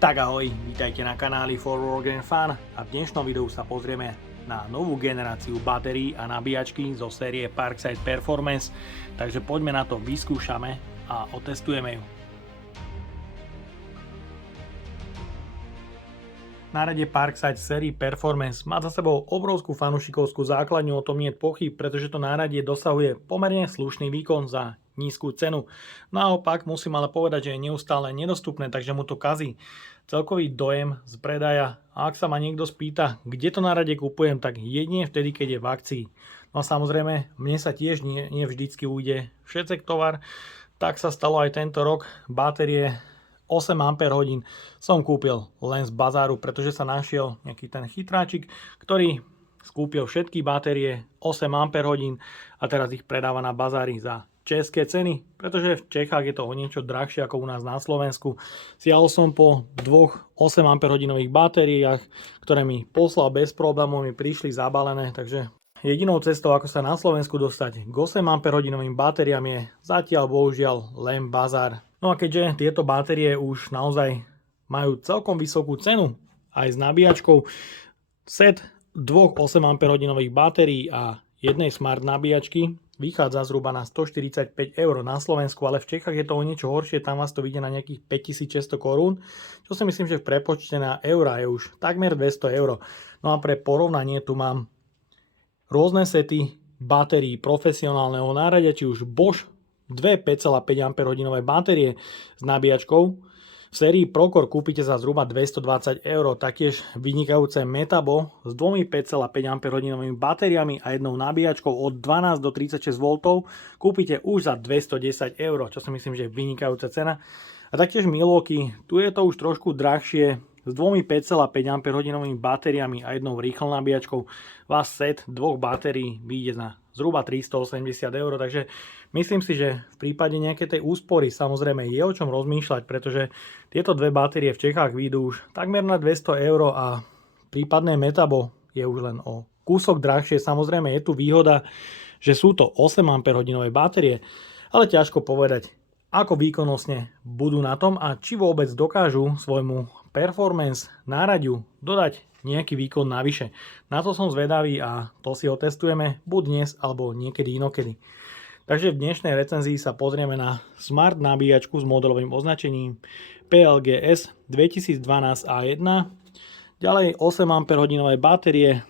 Tak ahoj, vítajte na kanáli For Work and Fun a v dnešnom videu sa pozrieme na novú generáciu batérií a nabíjačky zo série Parkside Performance, takže poďme na to, vyskúšame a otestujeme ju. Na rade Parkside sérii Performance má za sebou obrovskú fanúšikovskú základňu, o tom nie je pochyb, pretože to náradie dosahuje pomerne slušný výkon za nízku cenu. Naopak musím ale povedať, že je neustále nedostupné, takže mu to kazí celkový dojem z predaja. A ak sa ma niekto spýta, kde to na rade kupujem, tak jedine vtedy, keď je v akcii. No a samozrejme, mne sa tiež nie vždycky ujde všetek tovar, tak sa stalo aj tento rok. Batérie 8 Ah som kúpil len z bazáru, pretože sa našiel nejaký ten chytráčik, ktorý skúpil všetky batérie 8 Ah a teraz ich predáva na bazári za české ceny, pretože v Čechách je to o niečo drahšie ako u nás na Slovensku. Siahol som po dvoch 8 Ah batériách, ktoré mi poslal bez problémov, mi prišli zabalené, takže jedinou cestou, ako sa na Slovensku dostať k 8 Ah batériám je zatiaľ bohužiaľ len bazár. No a keďže tieto batérie už naozaj majú celkom vysokú cenu, aj s nabíjačkou, set dvoch 8 Ah batérií a jednej smart nabíjačky vychádza zhruba na 145 € na Slovensku, ale v Čechách je to o niečo horšie, tam vás to vyjde na nejakých 5600 korún, čo si myslím, že v prepočte na eurá je už takmer 200 €. No a pre porovnanie tu mám rôzne sety batérií profesionálneho náradia, či už Bosch, dve 5,5 Ah batérie s nabíjačkou. V sérii Procore kúpite za zhruba 220 €, taktiež vynikajúce Metabo s dvomi 5,5 Ah batériami a jednou nabíjačkou od 12 do 36 V kúpite už za 210 €, čo si myslím, že je vynikajúca cena. A taktiež Milwaukee, tu je to už trošku drahšie, s dvomi 5,5 Ah batériami a jednou rýchlou nabíjačkou vás set dvoch batérií vyjde na zhruba 380 €, takže myslím si, že v prípade nejakej tej úspory samozrejme je o čom rozmýšľať, pretože tieto dve batérie v Čechách vyjdú už takmer na 200 € a prípadné Metabo je už len o kúsok drahšie. Samozrejme je tu výhoda, že sú to 8 Ah batérie, ale ťažko povedať, ako výkonnostne budú na tom a či vôbec dokážu svojmu performance náradiu dodať nejaký výkon navyše. Na to som zvedavý a to si otestujeme buď dnes alebo niekedy inokedy. Takže v dnešnej recenzii sa pozrieme na smart nabíjačku s modelovým označením PLGS 2012 A1, ďalej 8 Ah batérie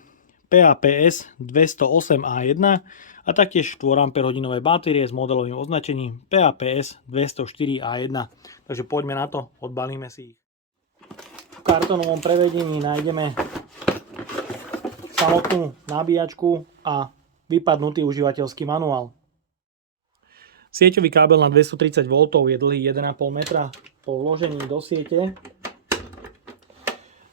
PAPS 208 A1 a taktiež 4 Ah batérie s modelovým označením PAPS 204 A1. Takže poďme na to, odbalíme si ich. V kartónovom prevedení nájdeme samotnú nabíjačku a vypadnutý užívateľský manuál. Sieťový kábel na 230 V je dlhý 1,5 metra. Po vložení do siete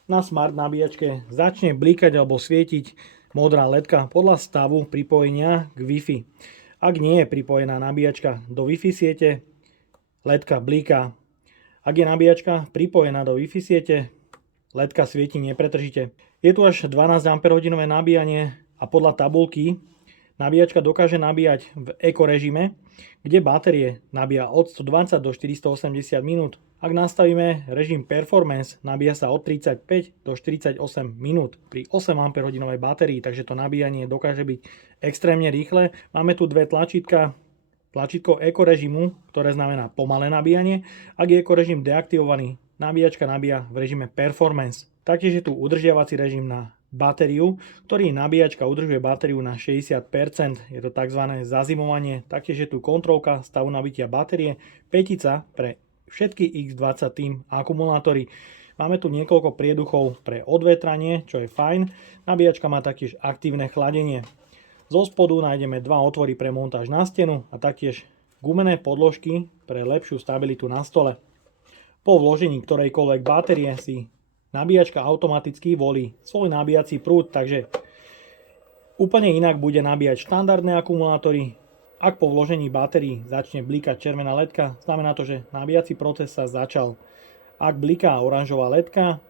na smart nabíjačke začne blikať alebo svietiť modrá ledka podľa stavu pripojenia k Wi-Fi. Ak nie je pripojená nabíjačka do Wi-Fi siete, ledka bliká. Ak je nabíjačka pripojená do Wi-Fi siete, ledka svieti nepretržite. Je tu až 12 Ah nabíjanie a podľa tabulky nabíjačka dokáže nabíjať v eko režime, kde batérie nabíja od 120 do 480 minút. Ak nastavíme režim Performance, nabíja sa od 35 do 48 minút pri 8 Ah batérii, takže to nabíjanie dokáže byť extrémne rýchle. Máme tu dve tlačítka. Tlačítko eko režimu, ktoré znamená pomalé nabíjanie. Ak je eko režim deaktivovaný, nabíjačka nabíja v režime Performance. Taktiež je tu udržiavací režim na batériu, ktorý nabíjačka udržuje batériu na 60%. Je to tzv. Zazimovanie. Taktiež je tu kontrolka stavu nabitia batérie, pätica pre všetky X20 Team akumulátory. Máme tu niekoľko prieduchov pre odvetranie, čo je fajn. Nabíjačka má taktiež aktívne chladenie. Zo spodu nájdeme dva otvory pre montáž na stenu a taktiež gumené podložky pre lepšiu stabilitu na stole. Po vložení ktorejkoľvek batérie si nabíjačka automaticky volí svoj nabíjací prúd, takže úplne inak bude nabíjať štandardné akumulátory. Ak po vložení batérií začne blikať červená ledka, znamená to, že nabíjací proces sa začal. Ak bliká oranžová ledka,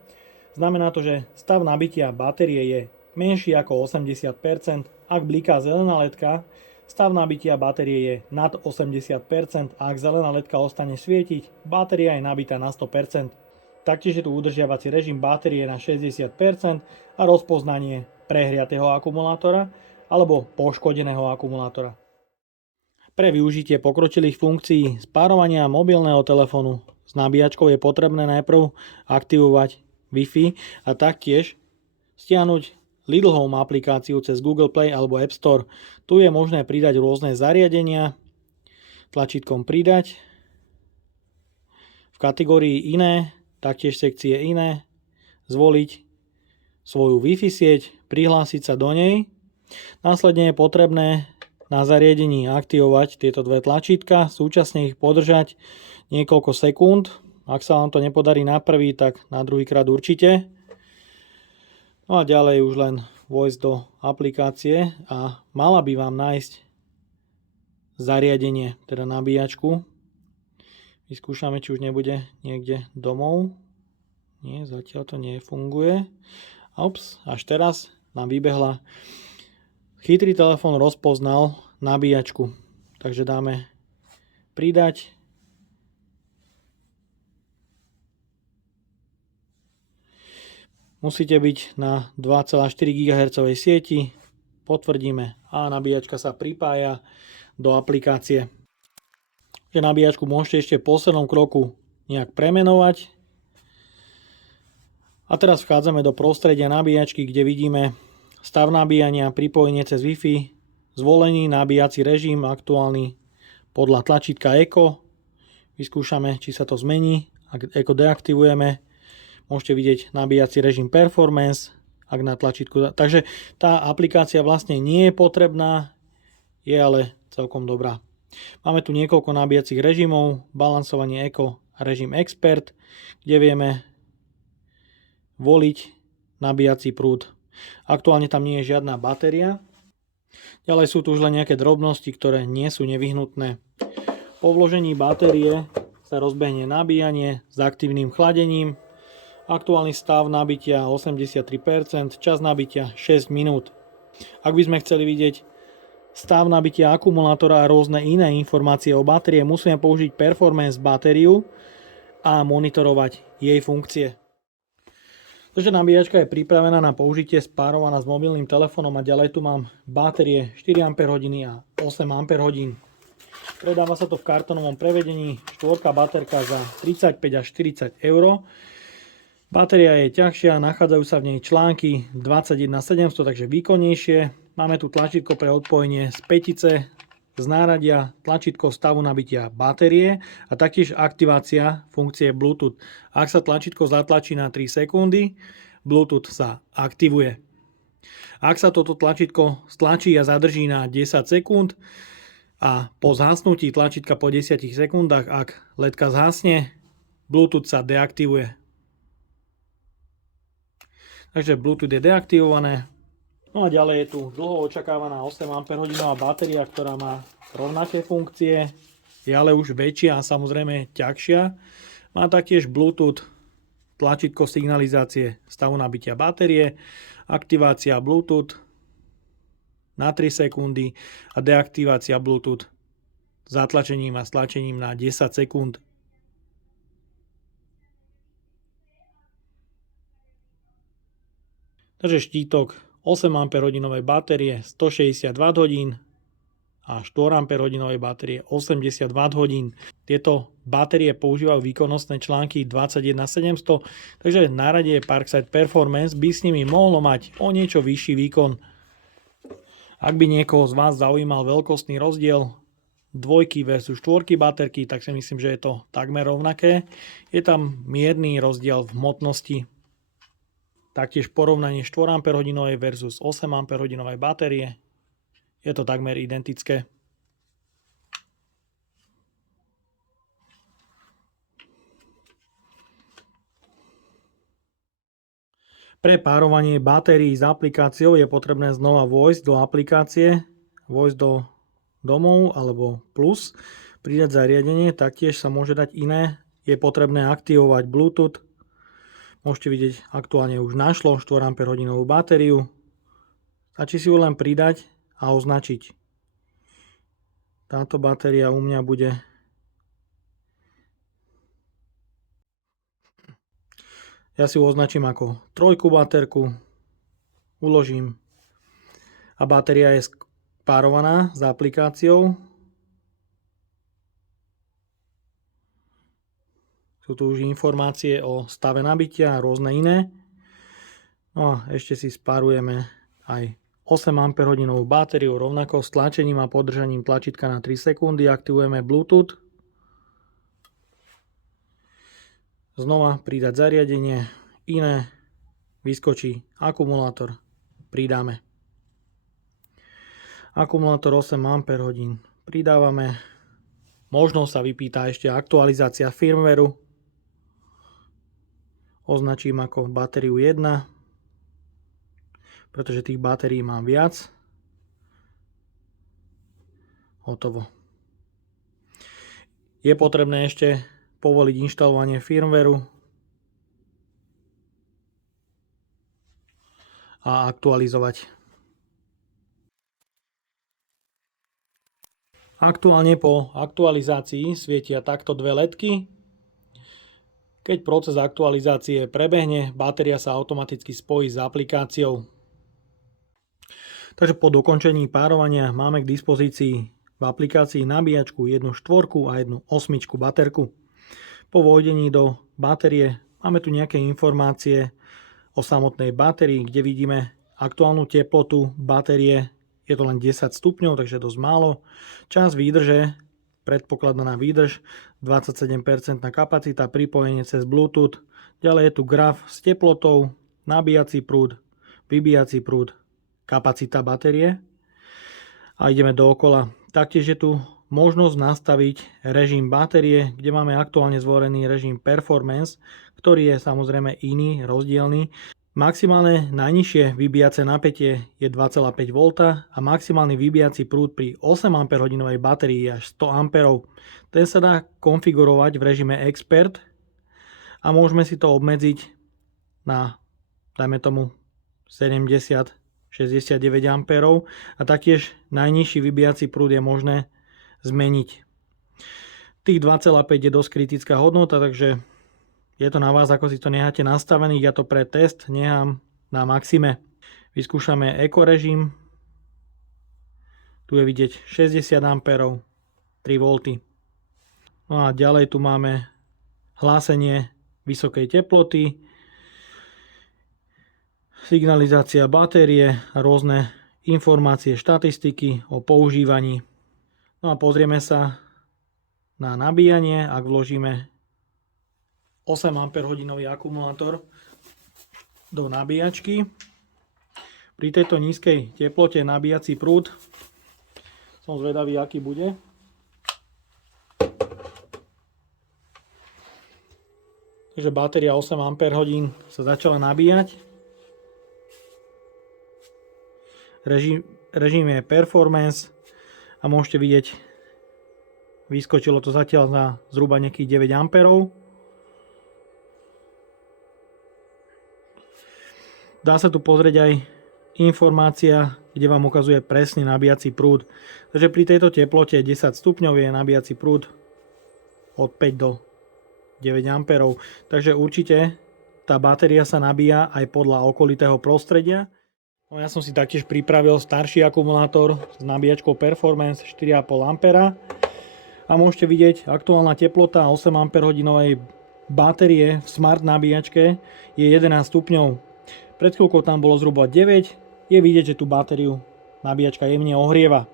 znamená to, že stav nabitia batérie je menší ako 80%. Ak bliká zelená ledka, stav nabitia batérie je nad 80% a ak zelená ledka ostane svietiť, batéria je nabitá na 100%. Taktiež je tu udržiavací režim batérie na 60% a rozpoznanie prehriatého akumulátora alebo poškodeného akumulátora. Pre využitie pokročilých funkcií spárovania mobilného telefónu s nabíjačkou je potrebné najprv aktivovať Wi-Fi a taktiež stiahnuť Lidl Home aplikáciu cez Google Play alebo App Store. Tu je možné pridať rôzne zariadenia tlačítkom pridať. V kategórii iné, taktiež sekcie iné, zvoliť svoju Wi-Fi sieť, prihlásiť sa do nej. Následne je potrebné na zariadení aktivovať tieto dve tlačítka, súčasne ich podržať niekoľko sekúnd. Ak sa vám to nepodarí na prvý, tak na druhý krát určite. No a ďalej už len vojsť do aplikácie a mala by vám nájsť zariadenie, teda nabíjačku. Vyskúšame, či už nebude niekde domov. Nie, zatiaľ to nefunguje. Ups, až teraz nám vybehla. Chytrý telefón rozpoznal nabíjačku. Takže dáme pridať. Musíte byť na 2,4 GHz sieti. Potvrdíme a nabíjačka sa pripája do aplikácie. Nabíjačku môžete ešte v poslednom kroku nejak premenovať. A teraz vchádzame do prostredia nabíjačky, kde vidíme stav nabíjania, pripojenie cez Wi-Fi, zvolený nabíjací režim aktuálny podľa tlačítka Eco. Vyskúšame, či sa to zmení. Ak Eco deaktivujeme, môžete vidieť nabíjací režim Performance, ak na tlačítku. Takže tá aplikácia vlastne nie je potrebná, je ale celkom dobrá. Máme tu niekoľko nabíjacích režimov, balansovanie Eco a režim Expert, kde vieme voliť nabíjací prúd. Aktuálne tam nie je žiadna batéria. Ďalej sú tu už len nejaké drobnosti, ktoré nie sú nevyhnutné. Po vložení batérie sa rozbehne nabíjanie s aktívnym chladením. Aktuálny stav nabitia 83%, čas nabitia 6 minút. Ak by sme chceli vidieť stav nabitia akumulátora a rôzne iné informácie o batérie, musíme použiť Performance batériu a monitorovať jej funkcie. Takže nabíjačka je pripravená na použitie, spárovaná s mobilným telefónom a ďalej tu mám batérie 4 Ah a 8 Ah. Predáva sa to v kartonovom prevedení, štvorka baterka za 35 až 40 eur. Batéria je ťažšia, nachádzajú sa v nej články 21700, takže výkonnejšie. Máme tu tlačítko pre odpojenie z pätice, z náradia, tlačítko stavu nabitia batérie a taktiež aktivácia funkcie Bluetooth. Ak sa tlačítko zatlačí na 3 sekundy, Bluetooth sa aktivuje. Ak sa toto tlačítko stlačí a zadrží na 10 sekúnd a po zhasnutí tlačítka po 10 sekundách, ak ledka zhasne, Bluetooth sa deaktivuje. Takže Bluetooth je deaktivované. No a ďalej je tu dlho očakávaná 8 Ah batéria, ktorá má rovnaké funkcie, je ale už väčšia a samozrejme ťažšia. Má taktiež Bluetooth, tlačítko signalizácie stavu nabitia batérie, aktivácia Bluetooth na 3 sekundy a deaktivácia Bluetooth zatlačením a stlačením na 10 sekúnd. Takže štítok 8 Ah batérie 160 Wh a 4 Ah batérie 80 Wh. Tieto batérie používajú výkonnostné články 21700, takže na rade je Parkside Performance by s nimi mohlo mať o niečo vyšší výkon. Ak by niekoho z vás zaujímal veľkostný rozdiel dvojky versus štvorky baterky, tak si myslím, že je to takmer rovnaké. Je tam mierny rozdiel v hmotnosti. Taktiež porovnanie 4 Ah versus 8 Ah batérie. Je to takmer identické. Pre párovanie batérií s aplikáciou je potrebné znova vojsť do aplikácie, vojsť do domov alebo plus, pridať zariadenie, taktiež sa môže dať iné. Je potrebné aktivovať Bluetooth. Môžete vidieť, aktuálne už našlo 4 Ah batériu. Stačí si ju len pridať a označiť. Táto batéria u mňa bude Ja si ju označím ako 3 baterku, uložím a batéria je spárovaná s aplikáciou. Sú tu už informácie o stave nabitia a rôzne iné. No a ešte si spárujeme aj 8 Ah batériu rovnako s tlačením a podržaním tlačítka na 3 sekundy. Aktivujeme Bluetooth. Znova pridať zariadenie, iné, vyskočí akumulátor, pridáme. Akumulátor 8 Ah, pridávame. Možno sa vypýta ešte aktualizácia firmwareu. Označím ako batériu 1, pretože tých batérií mám viac. Hotovo. Je potrebné ešte povoliť inštalovanie firmwareu a aktualizovať. Aktuálne po aktualizácii svietia takto dve ledky. Keď proces aktualizácie prebehne, batéria sa automaticky spojí s aplikáciou. Takže po dokončení párovania máme k dispozícii v aplikácii nabíjačku, jednu 4 a jednu 8 baterku. Po vojdení do batérie máme tu nejaké informácie o samotnej batérii, kde vidíme aktuálnu teplotu batérie. Je to len 10 stupňov, takže dosť málo. Čas výdrže, predpokladaná výdrž, 27% kapacita, pripojenie cez Bluetooth. Ďalej je tu graf s teplotou, nabíjací prúd, vybíjací prúd, kapacita batérie. A ideme dookola. Taktiež je tu možnosť nastaviť režim batérie, kde máme aktuálne zvolený režim Performance, ktorý je samozrejme iný, rozdielny. Maximálne najnižšie vybíjace napätie je 2,5 V a maximálny vybíjací prúd pri 8 Ah batérii je až 100 A. Ten sa dá konfigurovať v režime Expert a môžeme si to obmedziť na, dajme tomu, 70-69 A a taktiež najnižší vybíjací prúd je možné zmeniť. Tých 2,5 je dosť kritická hodnota, takže je to na vás, ako si to necháte nastavený. Ja to pre test nechám na maxime. Vyskúšame Eco režim. Tu je vidieť 60 A, 3 V. No a ďalej tu máme hlásenie vysokej teploty, signalizácia batérie a rôzne informácie, štatistiky o používaní. No a pozrieme sa na nabíjanie. Ak vložíme 8 Ah akumulátor do nabíjačky. Pri tejto nízkej teplote nabíjací prúd, som zvedavý, aký bude. Takže batéria 8 Ah sa začala nabíjať. Režim je Performance a môžete vidieť, vyskočilo to zatiaľ na zhruba nejakých 9 A. Dá sa tu pozrieť aj informácia, kde vám ukazuje presný nabíjací prúd. Takže pri tejto teplote 10 stupňov je nabíjací prúd od 5 do 9 A. Takže určite tá batéria sa nabíja aj podľa okolitého prostredia. No ja som si taktiež pripravil starší akumulátor s nabíjačkou Performance 4,5 A. A môžete vidieť, aktuálna teplota 8 Ah batérie v smart nabíjačke je 11 stupňov. Pred chvíľkou tam bolo zhruba 9. Je vidieť, že tú batériu nabíjačka jemne ohrieva.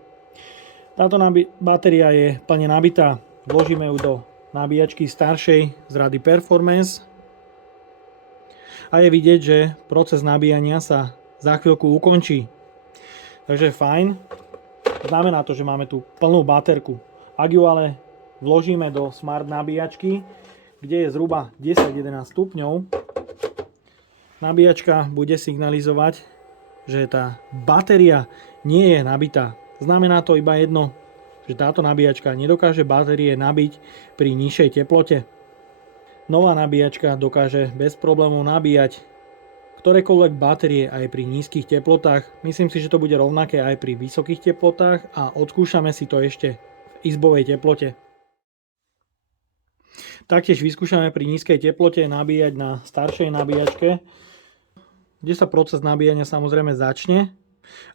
Táto batéria je plne nabitá. Vložíme ju do nabíjačky staršej z rady Performance. A je vidieť, že proces nabíjania sa za chvíľku ukončí. Takže fajn. Znamená to, že máme tu plnú baterku. Ak ju ale vložíme do smart nabíjačky, kde je zhruba 10-11 stupňov, nabíjačka bude signalizovať, že tá batéria nie je nabitá. Znamená to iba jedno, že táto nabíjačka nedokáže batérie nabiť pri nižšej teplote. Nová nabíjačka dokáže bez problémov nabíjať ktorékoľvek batérie aj pri nízkych teplotách. Myslím si, že to bude rovnaké aj pri vysokých teplotách a odskúšame si to ešte v izbovej teplote. Taktiež vyskúšame pri nízkej teplote nabíjať na staršej nabíjačke, kde sa proces nabíjania samozrejme začne,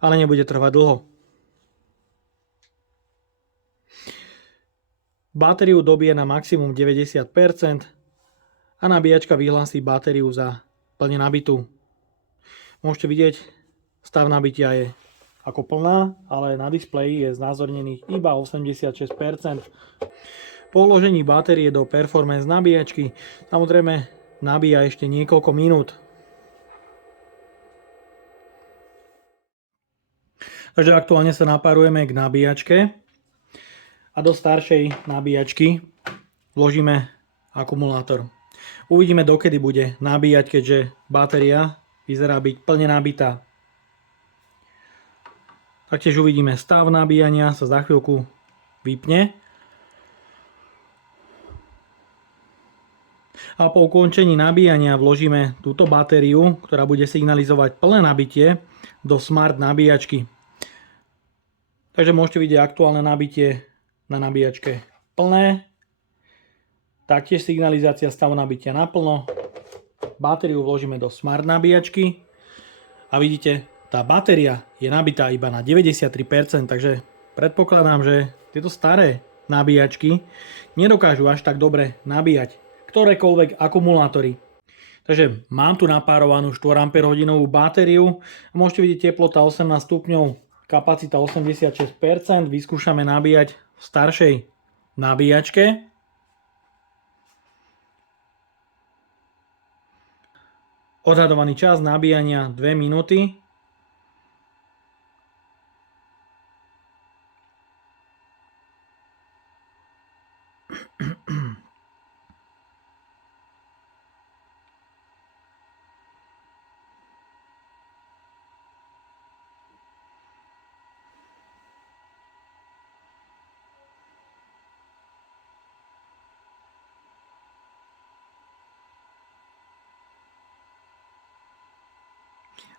ale nebude trvať dlho. Batériu dobije na maximum 90% a nabíjačka vyhlási batériu za plne nabitú. Môžete vidieť, stav nabitia je ako plná, ale na displeji je znázornených iba 86%. Po vložení batérie do performance nabíjačky samozrejme nabíja ešte niekoľko minút. Takže aktuálne sa napárujeme k nabíjačke a do staršej nabíjačky vložíme akumulátor. Uvidíme, dokedy bude nabíjať, keďže batéria vyzerá byť plne nabitá. Taktiež uvidíme, stav nabíjania sa za chvíľku vypne. A po ukončení nabíjania vložíme túto batériu, ktorá bude signalizovať plné nabitie, do smart nabíjačky. Takže môžete vidieť aktuálne nabitie na nabíjačke plné. Taktiež signalizácia stavu nabitia naplno. Batériu vložíme do smart nabíjačky a vidíte, tá batéria je nabitá iba na 93%, takže predpokladám, že tieto staré nabíjačky nedokážu až tak dobre nabíjať ktorékoľvek akumulátory. Takže mám tu napárovanú 4 Ah batériu a môžete vidieť teplota 18 stupňov, kapacita 86%, vyskúšame nabíjať v staršej nabíjačke. Odhadovaný čas nabíjania 2 minúty.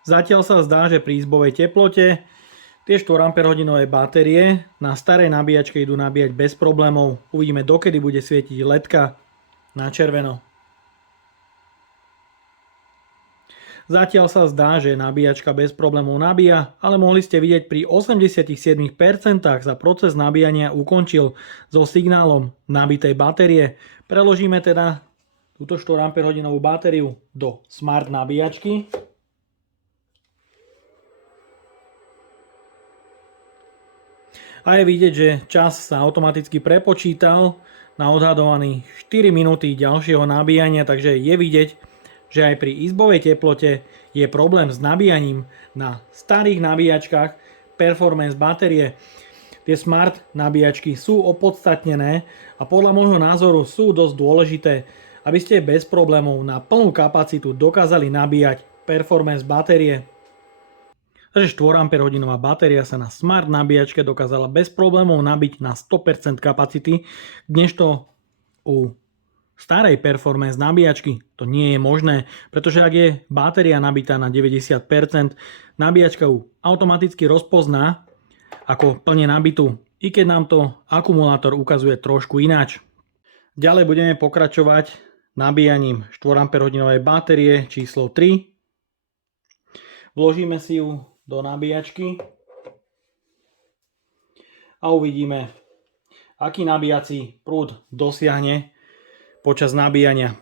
Zatiaľ sa zdá, že pri izbovej teplote tie 4 Ah batérie na starej nabíjačke idú nabíjať bez problémov. Uvidíme, dokedy bude svietiť ledka na červeno. Zatiaľ sa zdá, že nabíjačka bez problémov nabíja, ale mohli ste vidieť, pri 87% sa proces nabíjania ukončil so signálom nabitej batérie. Preložíme teda túto 4 Ah batériu do smart nabíjačky. A je vidieť, že čas sa automaticky prepočítal na odhadovaných 4 minúty ďalšieho nabíjania, takže je vidieť, že aj pri izbovej teplote je problém s nabíjaním na starých nabíjačkách performance batérie. Tie smart nabíjačky sú opodstatnené a podľa môjho názoru sú dosť dôležité, aby ste bez problémov na plnú kapacitu dokázali nabíjať performance batérie. Takže 4 Ah batéria sa na smart nabíjačke dokázala bez problémov nabiť na 100% kapacity, kdežto u starej performance nabíjačky to nie je možné, pretože ak je batéria nabitá na 90%, nabíjačka ju automaticky rozpozná ako plne nabitú, i keď nám to akumulátor ukazuje trošku ináč. Ďalej budeme pokračovať nabíjaním 4 Ah batérie číslo 3. Vložíme si ju do nabíjačky a uvidíme, aký nabíjací prúd dosiahne počas nabíjania.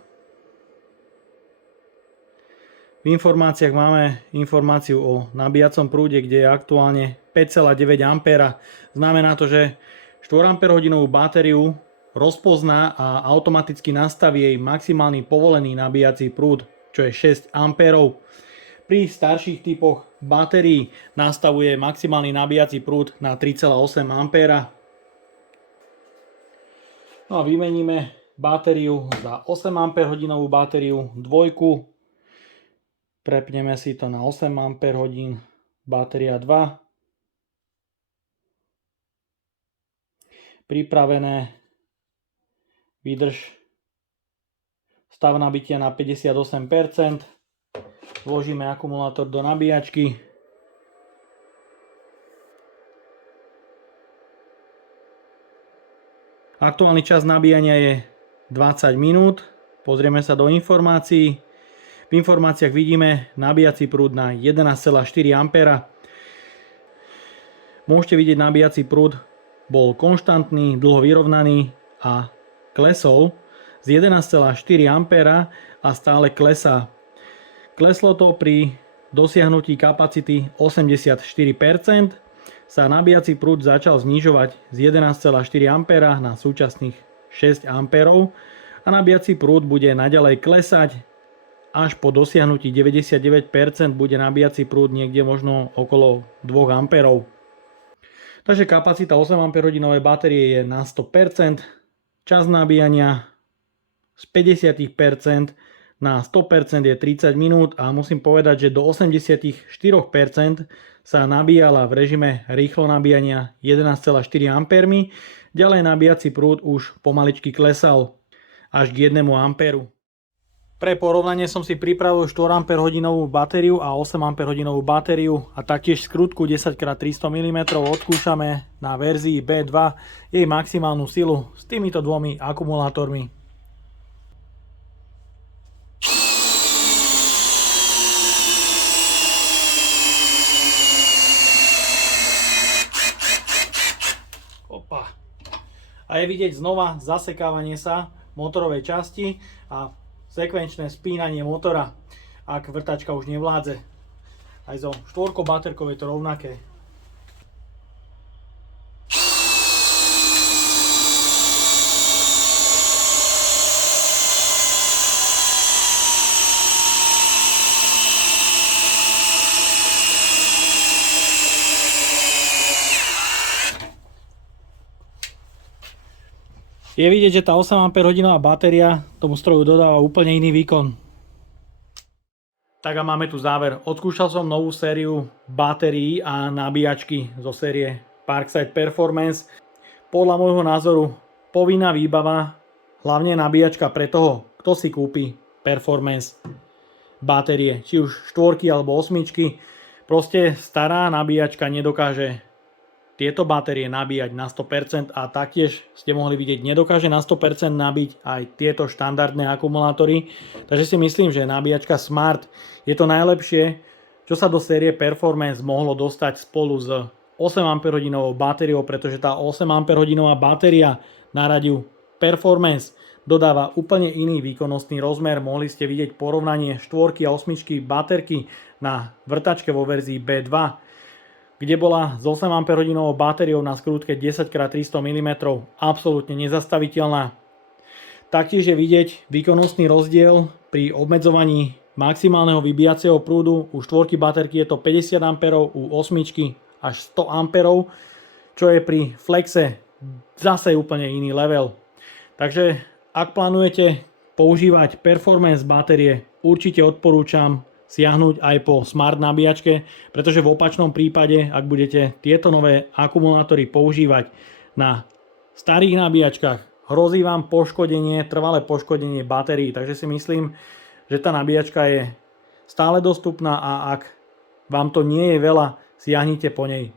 V informáciách máme informáciu o nabíjacom prúde, kde je aktuálne 5,9 A. Znamená to, že 4 Ah batériu rozpozná a automaticky nastaví jej maximálny povolený nabíjací prúd, čo je 6 A. Pri starších typoch batérií nastavuje maximálny nabíjací prúd na 3,8 A. No a vymeníme batériu za 8 Ah batériu dvojku. Prepneme si to na 8 Ah, batéria 2. Pripravené. Výdrž. Stav nabitia na 58%. Vložíme akumulátor do nabíjačky. Aktuálny čas nabíjania je 20 minút. Pozrieme sa do informácií. V informáciách vidíme nabíjací prúd na 11,4 A. Môžete vidieť, nabíjací prúd bol konštantný, dlho vyrovnaný a klesol z 11,4 A a stále klesá. Kleslo to pri dosiahnutí kapacity 84%, sa nabíjací prúd začal znižovať z 11,4 A na súčasných 6 A a nabíjací prúd bude naďalej klesať. Až po dosiahnutí 99% bude nabíjací prúd niekde možno okolo 2 A. Takže kapacita 8 Ah batérie je na 100%, čas nabíjania z 50% na 100% je 30 minút a musím povedať, že do 84% sa nabíjala v režime rýchlo nabíjania 11,4 A. Ďalej nabíjací prúd už pomaličky klesal až k 1 A. Pre porovnanie som si pripravil 4 Ah batériu a 8 Ah batériu a taktiež skrutku 10x300 mm odskúšame na verzii B2 jej maximálnu silu s týmito dvomi akumulátormi. Opa. A je vidieť znova zasekávanie sa motorovej časti a sekvenčné spínanie motora, ak vrtačka už nevládze. Aj so 4 baterkou je to rovnaké. Je vidieť, že tá 8 Ah batéria tomu stroju dodáva úplne iný výkon. Tak a máme tu záver. Odskúšal som novú sériu batérií a nabíjačky zo série Parkside Performance. Podľa môjho názoru povinná výbava, hlavne nabíjačka pre toho, kto si kúpi Performance batérie, či už 4 alebo 8. Proste stará nabíjačka nedokáže tieto batérie nabíjať na 100% a taktiež ste mohli vidieť, nedokáže na 100% nabiť aj tieto štandardné akumulátory. Takže si myslím, že nabíjačka Smart je to najlepšie, čo sa do série Performance mohlo dostať spolu s 8 Ah batériou, pretože tá 8 Ah batéria na radiu Performance dodáva úplne iný výkonnostný rozmer. Mohli ste vidieť porovnanie 4 a 8 baterky na vrtačke vo verzii B2, kde bola s 8 Ah batériou na skrutke 10x300 mm absolútne nezastaviteľná. Taktiež je vidieť výkonnostný rozdiel pri obmedzovaní maximálneho vybíjacieho prúdu. U 4 baterky je to 50 A, u 8 až 100 A, čo je pri Flexe zase úplne iný level. Takže ak plánujete používať Performance batérie, určite odporúčam siahnuť aj po Smart nabíjačke, pretože v opačnom prípade, ak budete tieto nové akumulátory používať na starých nabíjačkách, hrozí vám poškodenie, trvalé poškodenie batérií. Takže si myslím, že tá nabíjačka je stále dostupná a ak vám to nie je veľa, siahnite po nej.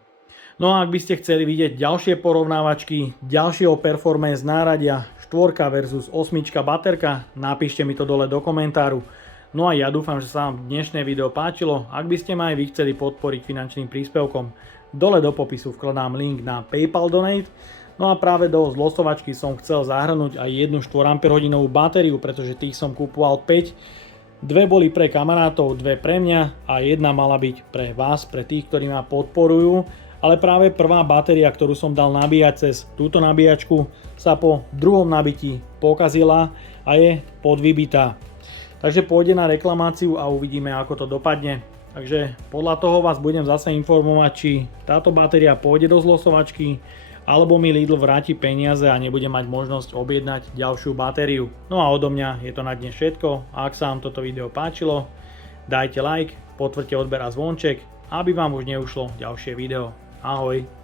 No a ak by ste chceli vidieť ďalšie porovnávačky, ďalšieho Performance náradia 4 versus 8 baterka, napíšte mi to dole do komentáru. No a ja dúfam, že sa vám dnešné video páčilo. Ak by ste ma aj vy chceli podporiť finančným príspevkom, dole do popisu vkladám link na PayPal Donate. No a práve do zlosovačky som chcel zahrnúť aj jednu 4 Ah batériu, pretože tých som kúpoval 5. Dve boli pre kamarátov, dve pre mňa a jedna mala byť pre vás, pre tých, ktorí ma podporujú. Ale práve prvá batéria, ktorú som dal nabíjať cez túto nabíjačku, sa po druhom nabití pokazila a je podvybitá. Takže pôjde na reklamáciu a uvidíme, ako to dopadne. Takže podľa toho vás budem zase informovať, či táto batéria pôjde do zlosovačky, alebo mi Lidl vráti peniaze a nebude mať možnosť objednať ďalšiu batériu. No a odo mňa je to na dnes všetko. A ak sa vám toto video páčilo, dajte like, potvrďte odber a zvonček, aby vám už neušlo ďalšie video. Ahoj!